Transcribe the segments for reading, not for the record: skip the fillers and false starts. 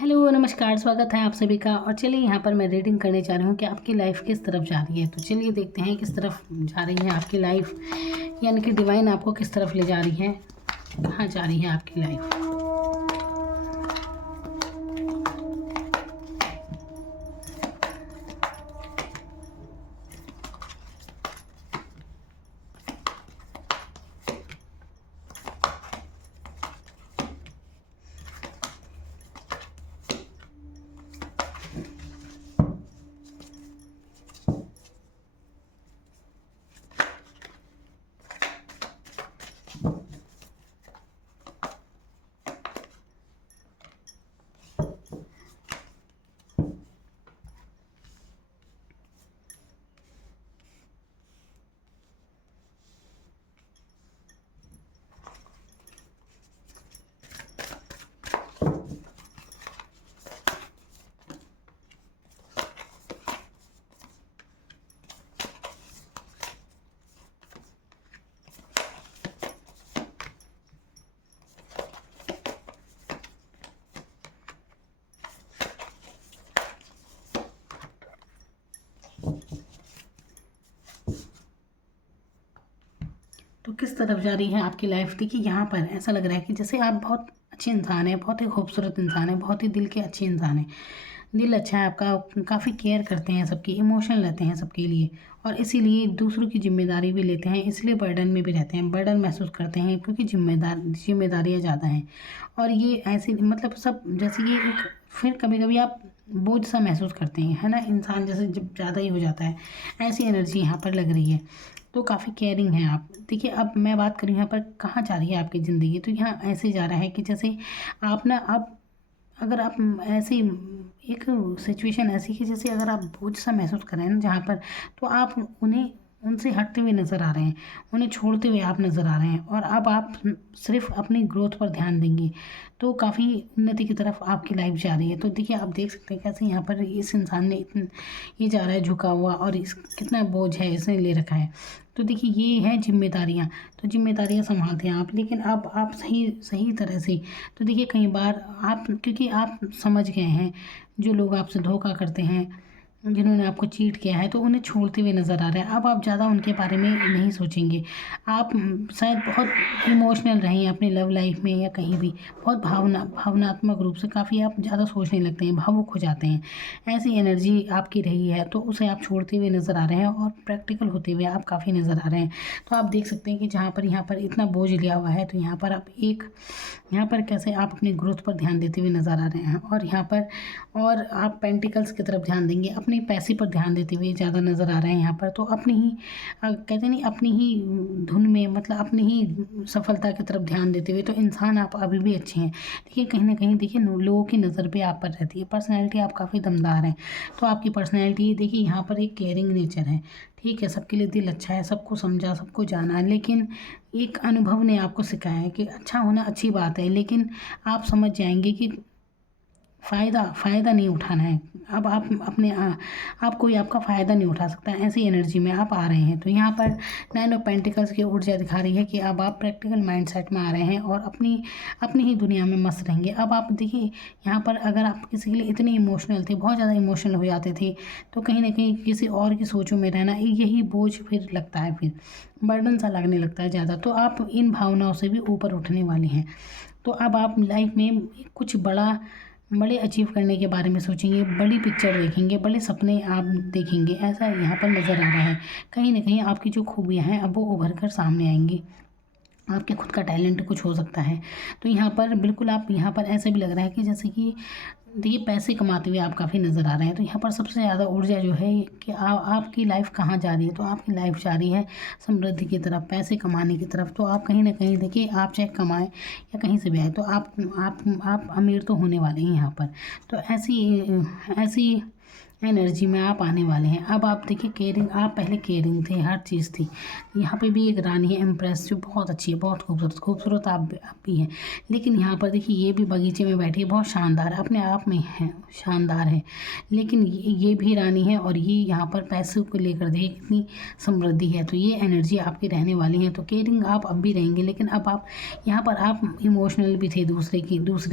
Hello, नमस्कार, स्वागत है आप सभी का। और चलिए यहाँ पर मैं रीडिंग करने जा रही हूँ कि आपकी लाइफ किस तरफ जा रही है। तो चलिए देखते हैं किस तरफ जा रही है आपकी लाइफ, यानी कि डिवाइन आपको किस तरफ ले जा रही है, कहाँ जा रही है आपकी लाइफ। तो किस तरफ जा रही है आपकी लाइफ। देखिए यहाँ पर ऐसा लग रहा है कि जैसे आप बहुत अच्छे इंसान हैं, बहुत ही खूबसूरत इंसान हैं, बहुत ही दिल के अच्छे इंसान हैं। दिल अच्छा है आपका, काफ़ी केयर करते हैं सबकी, इमोशनल रहते हैं सबके लिए, और इसीलिए दूसरों की जिम्मेदारी भी लेते हैं, इसलिए बर्डन में भी रहते हैं, बर्डन महसूस करते हैं क्योंकि जिम्मेदारियाँ ज़्यादा हैं। और ये ऐसी मतलब सब जैसे ये एक, फिर कभी कभी आप बोझ सा महसूस करते हैं, है ना, इंसान जैसे जब ज़्यादा ही हो जाता है, ऐसी एनर्जी यहाँ पर लग रही है। तो काफ़ी केयरिंग है आप। देखिए अब मैं बात करूँ यहाँ पर कहाँ जा रही है आपकी ज़िंदगी, तो यहाँ ऐसे जा रहा है कि जैसे आप ना, आप अगर आप ऐसी एक सिचुएशन ऐसी कि जैसे अगर आप बोझ सा महसूस कर रहे हैं ना जहाँ पर, तो आप उन्हें उनसे हटते हुए नज़र आ रहे हैं, उन्हें छोड़ते हुए आप नज़र आ रहे हैं, और अब आप सिर्फ अपनी ग्रोथ पर ध्यान देंगे तो काफ़ी उन्नति की तरफ आपकी लाइफ जा रही है। तो देखिए आप देख सकते हैं कैसे यहाँ पर इस इंसान ने ये जा रहा है झुका हुआ, और इस कितना बोझ है इसने ले रखा है। तो देखिए ये है जिम्मेदारियाँ, तो जिम्मेदारियाँ संभालते हैं आप, लेकिन अब आप सही सही तरह से। तो देखिए कई बार आप, क्योंकि आप समझ गए हैं जो लोग आपसे धोखा करते हैं, जिन्होंने आपको चीट किया है, तो उन्हें छोड़ते हुए नज़र आ रहे हैं। अब आप ज़्यादा उनके बारे में नहीं सोचेंगे। आप शायद बहुत इमोशनल रहें अपनी लव लाइफ में या कहीं भी, बहुत भावनात्मक रूप से काफ़ी आप ज़्यादा सोचने लगते हैं, भावुक हो जाते हैं। ऐसी एनर्जी आपकी रही है, तो उसे आप छोड़ते हुए नज़र आ रहे हैं और प्रैक्टिकल होते हुए आप काफ़ी नज़र आ रहे हैं। तो आप देख सकते हैं कि जहाँ पर यहाँ पर इतना बोझ लिया हुआ है, तो यहाँ पर आप यहाँ पर कैसे आप अपनी ग्रोथ पर ध्यान देते हुए नज़र आ रहे हैं, और यहाँ पर और आप पेंटिकल्स की तरफ ध्यान देंगे, अपने पैसे पर ध्यान देते हुए ज़्यादा नज़र आ रहे हैं यहाँ पर। तो अपनी ही कहते नहीं, अपनी ही धुन में, मतलब अपनी ही सफलता की तरफ ध्यान देते हुए, तो इंसान आप अभी भी अच्छे हैं। देखिए कहीं ना कहीं देखिए लोगों की नज़र भी आप पर रहती है, पर्सनैलिटी आप काफ़ी दमदार हैं। तो आपकी पर्सनैलिटी देखिए यहाँ पर एक केयरिंग नेचर है, ठीक है, सबके लिए दिल अच्छा है, सबको समझा, सबको जाना है, लेकिन एक अनुभव ने आपको सिखाया है कि अच्छा होना अच्छी बात है, लेकिन आप समझ जाएंगे कि फ़ायदा नहीं उठाना है। अब आप अपने आप कोई आपका फ़ायदा नहीं उठा सकता, ऐसी एनर्जी में आप आ रहे हैं। तो यहाँ पर 9 ऑफ पेंटिकल्स की ऊर्जा दिखा रही है कि अब आप प्रैक्टिकल माइंडसेट में आ रहे हैं और अपनी अपनी ही दुनिया में मस्त रहेंगे। अब आप देखिए यहाँ पर अगर आप किसी के लिए इतने इमोशनल थे, बहुत ज़्यादा इमोशनल हो जाते थे, तो कहीं ना कहीं किसी और की सोचों में रहना, यही बोझ फिर लगता है, फिर बर्डन सा लगने लगता है ज़्यादा। तो आप इन भावनाओं से भी ऊपर उठने वाले हैं। तो अब आप लाइफ में कुछ बड़े अचीव करने के बारे में सोचेंगे, बड़ी पिक्चर देखेंगे, बड़े सपने आप देखेंगे, ऐसा यहाँ पर नज़र आ रहा है। कहीं ना कहीं आपकी जो खूबियाँ हैं अब वो उभर कर सामने आएंगी, आपके खुद का टैलेंट कुछ हो सकता है। तो यहाँ पर बिल्कुल आप, यहाँ पर ऐसे भी लग रहा है कि जैसे कि देखिए पैसे कमाते हुए आप काफ़ी नज़र आ रहे हैं। तो यहाँ पर सबसे ज़्यादा ऊर्जा जो है कि आपकी लाइफ कहाँ जा रही है, तो आपकी लाइफ जा रही है समृद्धि की तरफ, पैसे कमाने की तरफ। तो आप कहीं ना कहीं देखिए, आप चाहे कमाएं या कहीं से भी आए, तो आप अमीर तो होने वाले हैं यहाँ पर। तो ऐसी ऐसी एनर्जी में आप आने वाले हैं। अब आप देखिए केयरिंग, आप पहले केयरिंग थे, हर चीज़ थी। यहाँ पे भी एक रानी है इम्प्रेस, जो बहुत अच्छी है, बहुत खूबसूरत खूबसूरत आप भी हैं। लेकिन यहाँ पर देखिए ये भी बगीचे में बैठी है, बहुत शानदार, अपने आप टॉप में है, शानदार है। लेकिन ये भी रानी है और ये यहाँ पर पैसों को लेकर देखिए कितनी समृद्धि है। तो ये एनर्जी आपकी रहने वाली है। तो केयरिंग आप अब भी रहेंगे, लेकिन अब आप यहाँ पर आप इमोशनल भी थे दूसरे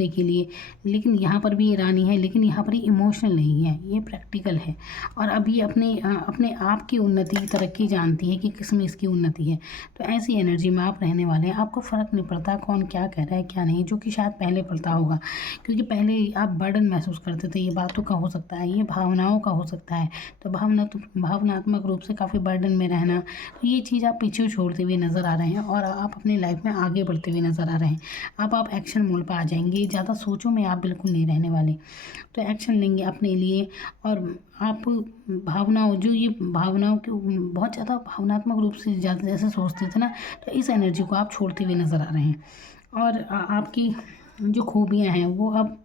के लिए, लेकिन यहाँ पर भी ये रानी है, लेकिन यहाँ पर ये इमोशनल नहीं है, ये प्रैक्टिकल है। और अब ये अपने आप की उन्नति तरक्की जानती है कि किसमें इसकी उन्नति है। तो ऐसी एनर्जी में आप रहने वाले हैं। आपको फ़र्क नहीं पड़ता कौन क्या कह रहा है क्या नहीं, जो कि शायद पहले पड़ता होगा, क्योंकि पहले आप बर्डन महसूस करते थे। ये बातों का हो सकता है, ये भावनाओं का हो सकता है। तो भावनात्मक रूप से काफ़ी बर्डन में रहना, तो ये चीज़ आप पीछे छोड़ते हुए नज़र आ रहे हैं और आप अपनी लाइफ में आगे बढ़ते हुए नज़र आ रहे हैं। अब आप एक्शन मोड पर आ जाएंगे, ज़्यादा सोचों में आप बिल्कुल नहीं रहने वाले। तो एक्शन लेंगे अपने लिए। और आप भावनाओं की बहुत ज़्यादा भावनात्मक रूप से ज़्यादा जैसे सोचते थे ना, तो इस एनर्जी को आप छोड़ते हुए नज़र आ रहे हैं। और आपकी जो खूबियाँ हैं वो अब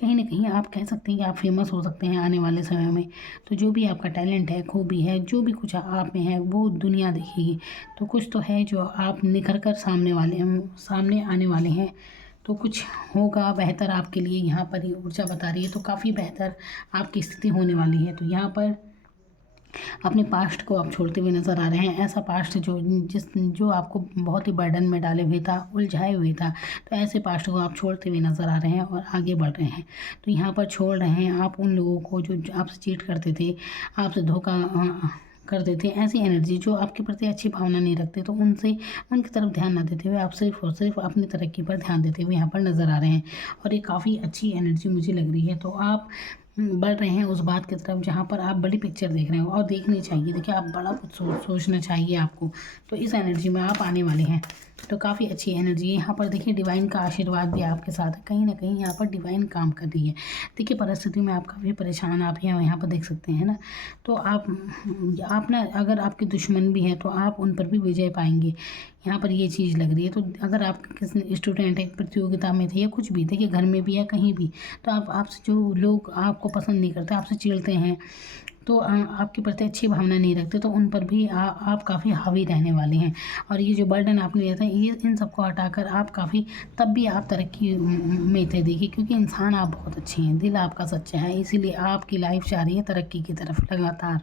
कहीं ना कहीं आप कह सकते हैं कि आप फेमस हो सकते हैं आने वाले समय में। तो जो भी आपका टैलेंट है, खूबी है, जो भी कुछ आप में है वो दुनिया देखेगी। तो कुछ तो है जो आप निखर कर सामने आने वाले हैं। तो कुछ होगा बेहतर आपके लिए, यहाँ पर ये ऊर्जा बता रही है। तो काफ़ी बेहतर आपकी स्थिति होने वाली है। तो यहाँ पर अपने पास्ट को आप छोड़ते हुए नज़र आ रहे हैं। ऐसा पास्ट जो आपको बहुत ही बर्डन में डाले हुए था, उलझाए हुए था, तो ऐसे पास्ट को आप छोड़ते हुए नज़र आ रहे हैं और आगे बढ़ रहे हैं। तो यहाँ पर छोड़ रहे हैं आप उन लोगों को जो आपसे चीट करते थे, आपसे धोखा करते थे। ऐसी एनर्जी जो आपके प्रति अच्छी भावना नहीं रखते, तो उनकी तरफ ध्यान ना देते हुए आप सिर्फ और सिर्फ अपनी तरक्की पर ध्यान देते हुए यहाँ पर नज़र आ रहे हैं। और ये काफ़ी अच्छी एनर्जी मुझे लग रही है। तो आप बढ़ रहे हैं उस बात की तरफ जहाँ पर आप बड़ी पिक्चर देख रहे हो, और देखनी चाहिए। देखिए आप बड़ा कुछ सोचना चाहिए आपको। तो इस एनर्जी में आप आने वाले हैं। तो काफ़ी अच्छी एनर्जी है यहाँ पर। देखिए डिवाइन का आशीर्वाद भी आपके साथ है, कहीं ना कहीं यहाँ पर डिवाइन काम कर रही है। देखिए परिस्थिति में आप काफ़ी परेशान आप हैं, यहाँ पर देख सकते हैं ना। तो आप ना, अगर आपके दुश्मन भी हैं तो आप उन पर भी विजय पाएंगे, यहाँ पर ये चीज़ लग रही है। तो अगर आप किसी स्टूडेंट एक प्रतियोगिता में थे या कुछ भी, देखिए घर में भी या कहीं भी, तो आपसे जो लोग आपको पसंद नहीं करते, आपसे चिढ़ते हैं, तो आपके प्रति अच्छी भावना नहीं रखते, तो उन पर भी आप काफ़ी हावी रहने वाले हैं। और ये जो बर्डन आपने लिया था, ये इन सबको हटाकर आप काफ़ी, तब भी आप तरक्की में थे। देखिए क्योंकि इंसान आप बहुत अच्छे हैं, दिल आपका सच्चा है, इसीलिए आपकी लाइफ जा रही है तरक्की की तरफ लगातार।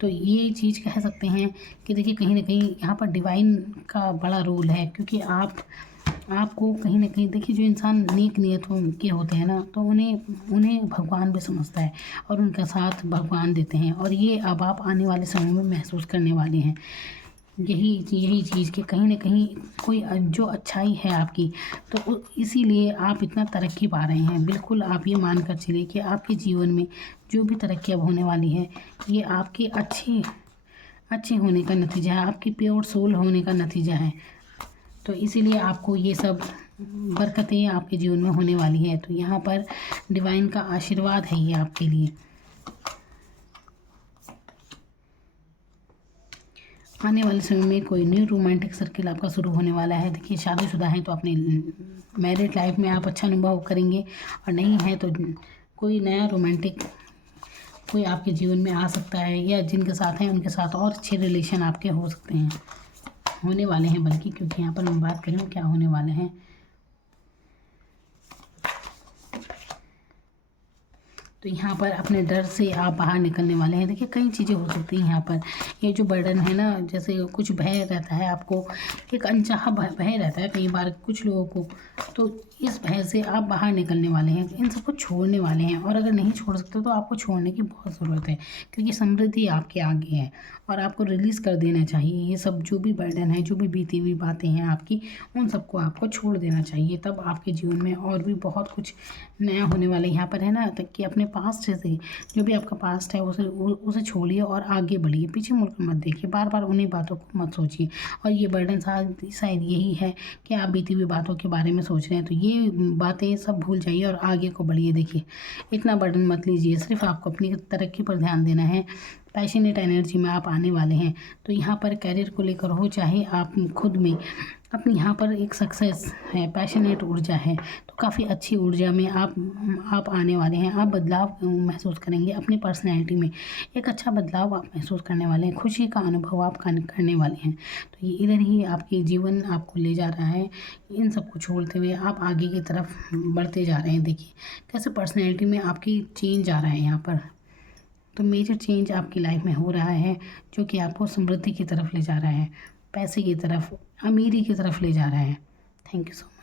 तो ये चीज़ कह सकते हैं कि देखिए कहीं ना कहीं यहाँ पर डिवाइन का बड़ा रोल है, क्योंकि आपको कहीं ना कहीं, देखिए जो इंसान नेक नियतों के होते हैं ना, तो उन्हें भगवान भी समझता है और उनका साथ भगवान देते हैं। और ये अब आप आने वाले समय में महसूस करने वाले हैं यही चीज़ कि कहीं ना कहीं कोई जो अच्छाई है आपकी, तो इसीलिए आप इतना तरक्की पा रहे हैं। बिल्कुल आप ये मान कर चलिए कि आपके जीवन में जो भी तरक्की अब होने वाली है, ये आपके अच्छे होने का नतीजा है, आपकी प्योर सोल होने का नतीजा है। तो इसीलिए आपको ये सब बरकतें आपके जीवन में होने वाली है। तो यहाँ पर डिवाइन का आशीर्वाद है ये आपके लिए। आने वाले समय में कोई न्यू रोमांटिक सर्किल आपका शुरू होने वाला है। देखिए शादीशुदा हैं तो अपनी मैरिड लाइफ में आप अच्छा अनुभव करेंगे, और नहीं है तो कोई नया रोमांटिक कोई आपके जीवन में आ सकता है, या जिनके साथ हैं उनके साथ और अच्छे रिलेशन आपके हो सकते हैं, होने वाले हैं बल्कि, क्योंकि यहाँ पर हम बात करें क्या होने वाले हैं। तो यहाँ पर अपने डर से आप बाहर निकलने वाले हैं। देखिए कई चीज़ें हो सकती हैं यहाँ पर। ये जो बर्डन है ना, जैसे कुछ भय रहता है आपको, एक अनचाहा भय रहता है कई बार कुछ लोगों को, तो इस भय से आप बाहर निकलने वाले हैं, इन सबको छोड़ने वाले हैं। और अगर नहीं छोड़ सकते तो आपको छोड़ने की बहुत ज़रूरत है, क्योंकि समृद्धि आपके आगे है और आपको रिलीज़ कर देना चाहिए। ये सब जो भी बर्डन है, जो भी बीती हुई बातें हैं आपकी, उन सबको आपको छोड़ देना चाहिए। तब आपके जीवन में और भी बहुत कुछ नया होने वाला है। यहाँ पर है ना, तक कि अपने पास्ट से जो भी आपका पास्ट है उसे छोड़िए और आगे बढ़िए, पीछे मुड़कर मत देखिए, बार बार उन्हीं बातों को मत सोचिए। और ये बर्डन शायद यही है कि आप बीती हुई बातों के बारे में सोच रहे हैं, तो ये बातें सब भूल जाइए और आगे को बढ़िए। देखिए इतना बर्डन मत लीजिए, सिर्फ आपको अपनी तरक्की पर ध्यान देना है। पैशनेट एनर्जी में आप आने वाले हैं। तो यहाँ पर करियर को लेकर हो, चाहे आप खुद में अपनी यहाँ पर एक सक्सेस है, पैशनेट ऊर्जा है, तो तो काफ़ी अच्छी ऊर्जा में आप आने वाले हैं। आप बदलाव महसूस करेंगे अपनी पर्सनैलिटी में, एक अच्छा बदलाव आप महसूस करने वाले हैं, खुशी का अनुभव आप करने वाले हैं। तो ये इधर ही आपकी जीवन आपको ले जा रहा है। इन सब को छोड़ते हुए आप आगे की तरफ बढ़ते जा रहे हैं। देखिए कैसे पर्सनैलिटी में आपकी चेंज आ रहा है यहाँ पर। तो मेजर चेंज आपकी लाइफ में हो रहा है जो कि आपको समृद्धि की तरफ ले जा रहा है, पैसे की तरफ, अमीरी की तरफ ले जा रहा है। Thank you so much.